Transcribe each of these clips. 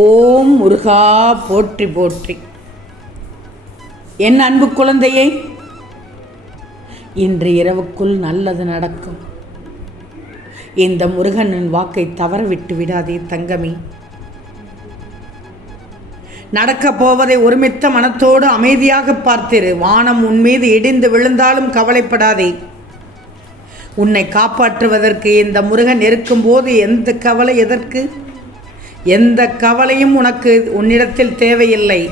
ஓம் முருகா போற்றி போற்றி. என் அன்பு குழந்தையே இன்று இரவுக்குள் நல்லது நடக்கும். இந்த முருகனின் வாக்கை தவற விட்டு விடாதே தங்கமே. நடக்கப் போவதை ஒருமித்த மனத்தோடு அமைதியாக பார்த்திரு. வானம் உன் மீது இடிந்து விழுந்தாலும் கவலைப்படாதே. உன்னை காப்பாற்றுவதற்கு இந்த முருகன் இருக்கும்போது எந்த கவலை எதற்கு? எந்த கவலையும் உனக்கு உன்னிடத்தில் தேவையில்லை.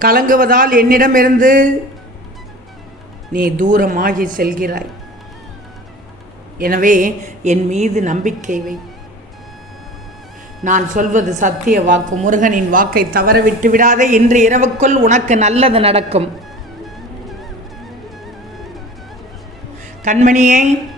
கலங்குவதால் என்னிடமிருந்து நீ தூரமாகி செல்கிறாய். எனவே என் மீது நம்பிக்கை வை. நான் சொல்வது சத்திய வாக்கு. முருகனின் வாக்கை தவற விட்டு விடாதே இன்று இரவுக்குள் உனக்கு நல்லது நடக்கும். கண்மணியே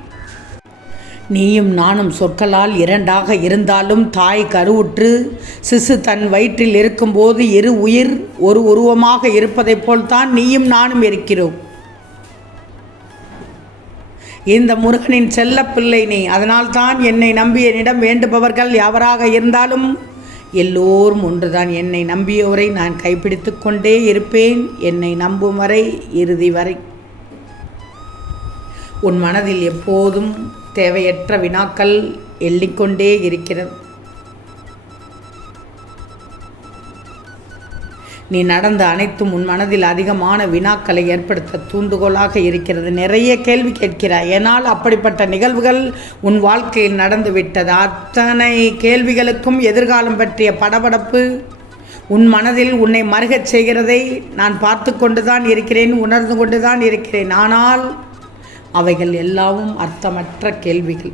நீயும் நானும் சொற்களால் இரண்டாக இருந்தாலும் தாய் கருவுற்று சிசு தன் வயிற்றில் இருக்கும்போது இரு உயிர் ஒரு உருவமாக இருப்பதைப் போல்தான் நீயும் நானும் இருக்கிறோம். இந்த முருகனின் செல்ல பிள்ளை நீ. அதனால்தான் என்னை நம்பி என்னிடம் வேண்டுபவர்கள் எவராக இருந்தாலும் எல்லோரும் ஒன்றுதான். என்னை நம்பியவரை நான் கைப்பிடித்து கொண்டே இருப்பேன். என்னை நம்பும் வரை இறுதி வரை. உன் மனதில் எப்போதும் தேவையற்ற வினாக்கள் எள்ளிக்கொண்டே இருக்கிறது. நீ நடந்த அனைத்தும் உன் மனதில் அதிகமான வினாக்களை ஏற்படுத்த தூண்டுகோலாக இருக்கிறது. நிறைய கேள்வி கேட்கிறாய். ஏனால் அப்படிப்பட்ட நிகழ்வுகள் உன் வாழ்க்கையில் நடந்துவிட்டது அத்தனை கேள்விகளுக்கும் எதிர்காலம் பற்றிய படபடப்பு உன் மனதில் உன்னை மறுகச் செய்கிறதை நான் பார்த்து கொண்டுதான் இருக்கிறேன் உணர்ந்து கொண்டுதான் இருக்கிறேன். ஆனால் அவைகள் எல்லாவும் அர்த்தமற்ற கேள்விகள்.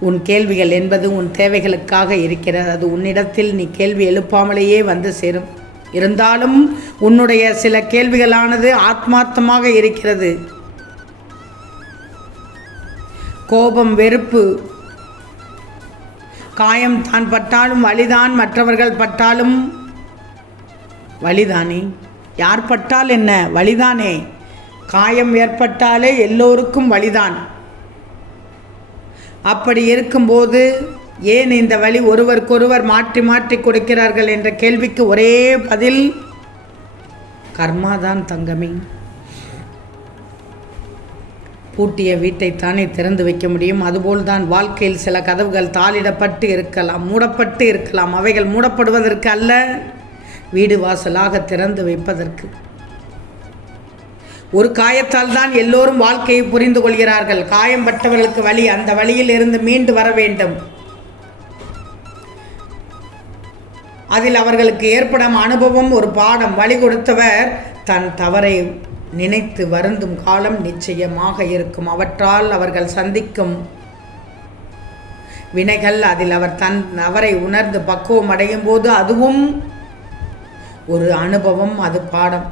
உன் கேள்விகள் என்பது உன் தேவைகளுக்காக இருக்கிறது. அது உன்னிடத்தில் நீ கேள்வி எழுப்பாமலேயே வந்து சேரும். இருந்தாலும் உன்னுடைய சில கேள்விகளானது ஆத்மார்த்தமாக இருக்கிறது. கோபம் வெறுப்பு காயம் தான் பட்டாலும் வலிதான் மற்றவர்கள் பட்டாலும். வலிதானே? யார் பட்டால் என்ன? வலிதானே? காயம் ஏற்பட்டாலே எல்லோருக்கும் வலிதான் அப்படி இருக்கும்போது ஏன் இந்த வழி ஒருவருக்கொருவர் மாற்றி மாற்றி கொடுக்கிறார்கள் என்ற கேள்விக்கு ஒரே பதில் கர்மாதான் தங்கமே. பூட்டிய வீட்டை தானே திறந்து வைக்க முடியும்? அதுபோல்தான் வாழ்க்கையில் சில கதவுகள் தாளிடப்பட்டு இருக்கலாம் மூடப்பட்டு இருக்கலாம். அவைகள் மூடப்படுவதற்கு அல்ல வீடு வாசலாக திறந்து வைப்பதற்கு. ஒரு காயத்தால் தான் எல்லோரும் வாழ்க்கையை புரிந்து கொள்கிறார்கள். காயம் பட்டவர்களுக்கு வழி அந்த வழியில் இருந்து மீண்டு வர வேண்டும். அதில் அவர்களுக்கு ஏற்படும் அனுபவம் ஒரு பாடம் வழி கொடுத்தவர் தன் தவறை நினைத்து வருந்தும் காலம் நிச்சயமாக இருக்கும். அவற்றால் அவர்கள் சந்திக்கும் வினைகள் அதில் அவர் தன் அவரை உணர்ந்து பக்குவம் அடையும் போது அதுவும் ஒரு அனுபவம் அது பாடம்.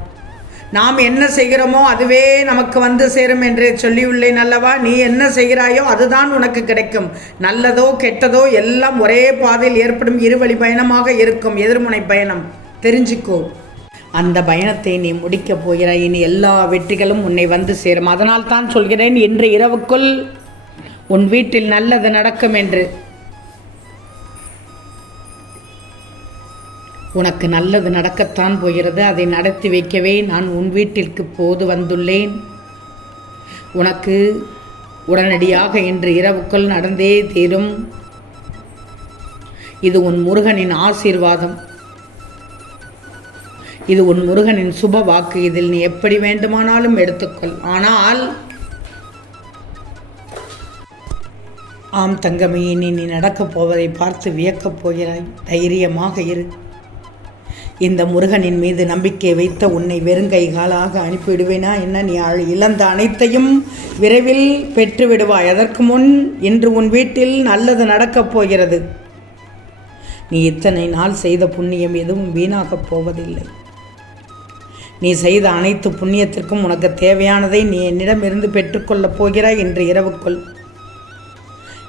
நாம் என்ன செய்கிறோமோ அதுவே நமக்கு வந்து சேரும் என்று சொல்லியுள்ளேன் அல்லவா நீ என்ன செய்கிறாயோ அதுதான் உனக்கு கிடைக்கும். நல்லதோ கெட்டதோ எல்லாம் ஒரே பாதையில் ஏற்படும் இருவழி பயணமாக இருக்கும் எதிர்முனை பயணம். தெரிஞ்சுக்கோ. அந்த பயணத்தை நீ முடிக்கப் போகிறாய். இனி எல்லா வெற்றிகளும் உன்னை வந்து சேரும். அதனால் தான் சொல்கிறேன் இன்று இரவுக்குள் உன் வீட்டில் நல்லது நடக்கும் என்று. உனக்கு நல்லது நடக்கத்தான் போகிறது. அதை நடத்தி வைக்கவே நான் உன் வீட்டிற்கு போது வந்துள்ளேன். உனக்கு உடனடியாக இன்று இரவுக்குள் நடந்தே தீரும். இது உன் முருகனின் ஆசீர்வாதம். இது உன் முருகனின் சுப வாக்கு. இதில் நீ எப்படி வேண்டுமானாலும் எடுத்துக்கொள். ஆனால் ஆம் தங்கமே நீ நடக்கப் போவதை பார்த்து வியக்கப் போகிறாய். தைரியமாக இரு. இந்த முருகனின் மீது நம்பிக்கை வைத்த உன்னை வெறுங்கை காலாக அனுப்பிவிடுவேனா? என்ன நீ அழ- இழந்த அனைத்தையும் விரைவில் பெற்றுவிடுவாய். அதற்கு முன் இன்று உன் வீட்டில் நல்லது நடக்கப் போகிறது. நீ இத்தனை நாள் செய்த புண்ணியம் எதுவும் வீணாகப் போவதில்லை. நீ செய்த அனைத்து புண்ணியத்திற்கும் உனக்கு தேவையானதை நீ என்னிடமிருந்து பெற்றுக்கொள்ளப் போகிறாய் இன்று இரவுக்குள்.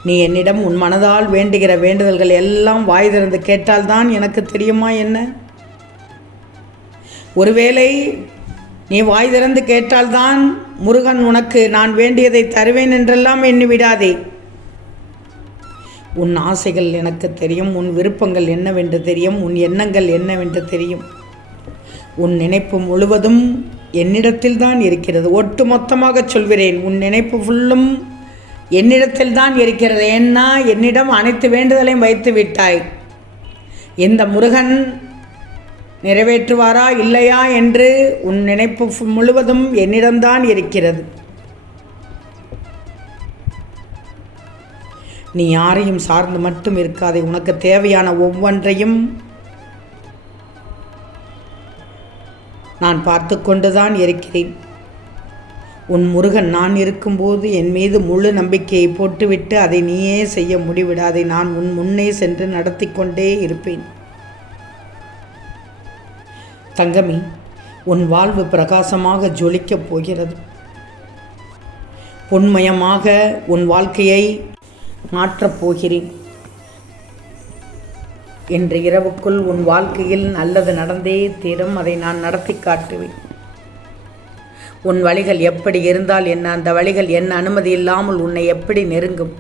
நீ என்னிடம் உன் மனதால் வேண்டுகிற வேண்டுதல்கள் எல்லாம் வாய் திறந்து கேட்டால்தான் எனக்கு தெரியுமா என்ன? ஒருவேளை நீ வாய் திறந்து கேட்டால்தான் முருகன் உனக்கு நான் வேண்டியதை தருவேன் என்றெல்லாம் எண்ணி விடாதே. உன் ஆசைகள் எனக்கு தெரியும் உன் விருப்பங்கள் என்னவென்று தெரியும் உன் எண்ணங்கள் என்னவென்று தெரியும். உன் நினைப்பு முழுவதும் என்னிடத்தில் தான் இருக்கிறது. ஒட்டு மொத்தமாக சொல்கிறேன் உன் நினைப்பு ஃபுல்லும் என்னிடத்தில் தான் இருக்கிறது. ஏன்னா என்னிடம் அனைத்து வேண்டுதலையும் வைத்து விட்டாய் இந்த முருகன் நிறைவேற்றுவாரா இல்லையா என்று உன் நினைப்பு முழுவதும் என்னிடம்தான் இருக்கிறது. நீ யாரையும் சார்ந்து மட்டும் இருக்காதே. உனக்கு தேவையான ஒவ்வொன்றையும் நான் பார்த்து கொண்டுதான் இருக்கிறேன். உன் முருகன் நான் இருக்கும்போது என் மீது முழு நம்பிக்கையை போட்டுவிட்டு அதை நீயே செய்ய முடிவிடாதே. நான் உன் முன்னே சென்று நடத்தி கொண்டே இருப்பேன். தங்கமி உன் வாழ்வு பிரகாசமாக ஜொலிக்கப் போகிறது. பொன்மயமாக உன் வாழ்க்கையை மாற்றப் போகிறேன். இன்று இரவுக்குள் உன் வாழ்க்கையில் நல்லது நடந்தே தீரும். அதை நான் நடத்தி காட்டுவேன். உன் வழிகள் எப்படி இருந்தால் என்ன அந்த வழிகள் என் அனுமதி இல்லாமல் உன்னை எப்படி நெருங்கும்?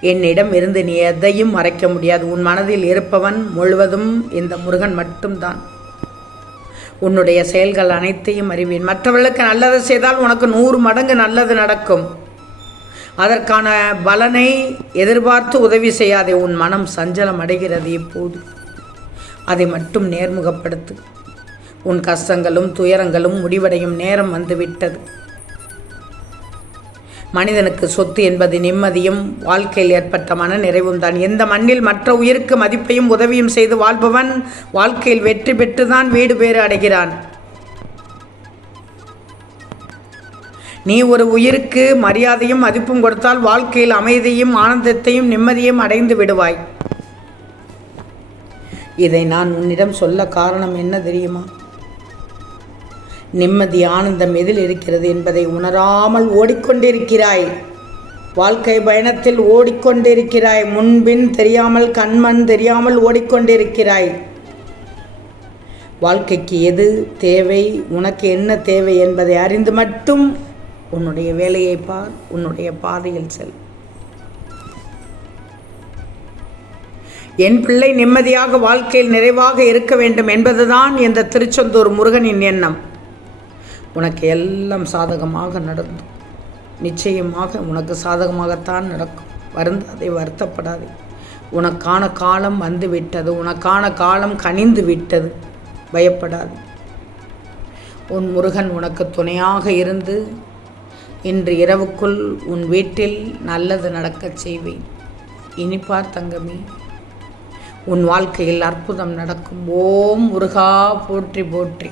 என்னிடம் இருந்து நீ எதையும் மறைக்க முடியாது. உன் மனதில் இருப்பவன் முழுவதும் இந்த முருகன் மட்டும்தான். உன்னுடைய செயல்கள் அனைத்தையும் அறிவேன். மற்றவர்களுக்கு நல்லது செய்தால் உனக்கு நூறு மடங்கு நல்லது நடக்கும். அதற்கான பலனை எதிர்பார்த்து உதவி செய்யாதே. உன் மனம் சஞ்சலம் அடைகிறது இப்போது. அதை மட்டும் நேர்முகப்படுத்து. உன் கஷ்டங்களும் துயரங்களும் முடிவடையும் நேரம் வந்துவிட்டது. மனிதனுக்கு சொத்து என்பது நிம்மதியும் வாழ்க்கையில் ஏற்பட்ட மன நிறைவும் தான். எந்த மண்ணில் மற்ற உயிருக்கு மதிப்பையும் உதவியும் செய்து வாழ்பவன் வாழ்க்கையில் வெற்றி பெற்றுதான் வீடு பேறு அடைகிறான். நீ ஒரு உயிருக்கு மரியாதையும் மதிப்பும் கொடுத்தால் வாழ்க்கையில் அமைதியும் ஆனந்தத்தையும் நிம்மதியும் அடைந்து விடுவாய். இதை நான் உன்னிடம் சொல்ல காரணம் என்ன தெரியுமா? நிம்மதி ஆனந்தம் எதில் இருக்கிறது என்பதை உணராமல் ஓடிக்கொண்டிருக்கிறாய். வாழ்க்கை பயணத்தில் ஓடிக்கொண்டிருக்கிறாய். முன்பின் தெரியாமல் கண்மண் தெரியாமல் ஓடிக்கொண்டிருக்கிறாய். வாழ்க்கைக்கு எது தேவை? உனக்கு என்ன தேவை என்பதை அறிந்து மட்டும் உன்னுடைய வேலையை பார். உன்னுடைய பாதையில் செல். என் பிள்ளை நிம்மதியாக வாழ்க்கையில் நிறைவாக இருக்க வேண்டும் என்பதுதான் இந்த திருச்செந்தூர் முருகனின் எண்ணம். உனக்கு எல்லாம் சாதகமாக நடந்தும் நிச்சயமாக உனக்கு சாதகமாகத்தான் நடக்கும். வருந்தாதே வருத்தப்படாதே. உனக்கான காலம் வந்து விட்டது உனக்கான காலம் கனிந்து விட்டது பயப்படாது. உன் முருகன் உனக்கு துணையாக இருந்து இன்று இரவுக்குள் உன் வீட்டில் நல்லது நடக்கச் செய்வேன். இனிப்பார் தங்கமே உன் வாழ்க்கையில் அற்புதம் நடக்கும். ஓம் முருகா போற்றி போற்றி.